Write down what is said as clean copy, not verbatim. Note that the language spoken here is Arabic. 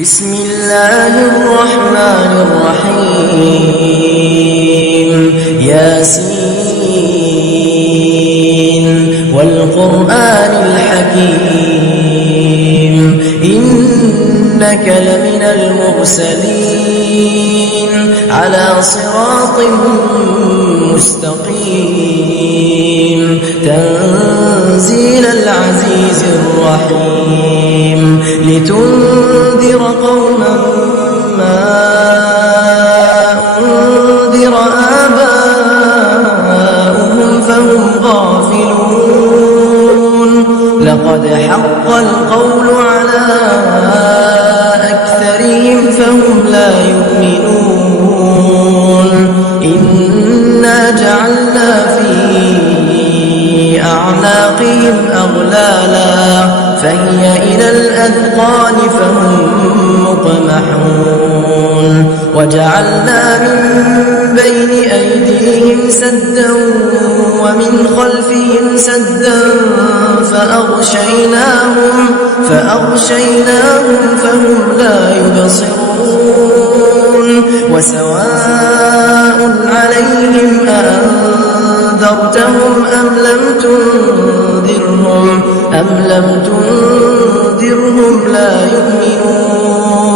بسم الله الرحمن الرحيم ياسين والقرآن الحكيم إنك لمن المرسلين على صراط مستقيم تنزيل العزيز الرحيم لتنذر قوما ما أنذر آباؤهم فهم غافلون لقد حق القول على أكثرهم فهم لا يؤمنون إنا جعلنا في أعناقهم أغلالا فهي إلى الأذقان فهم مقمحون وجعلنا من بين أيديهم سدا ومن خلفهم سدا فأغشيناهم فهم لا يبصرون وسواء عليهم أأنذرتهم أم لم تنذرهم لا يؤمنون.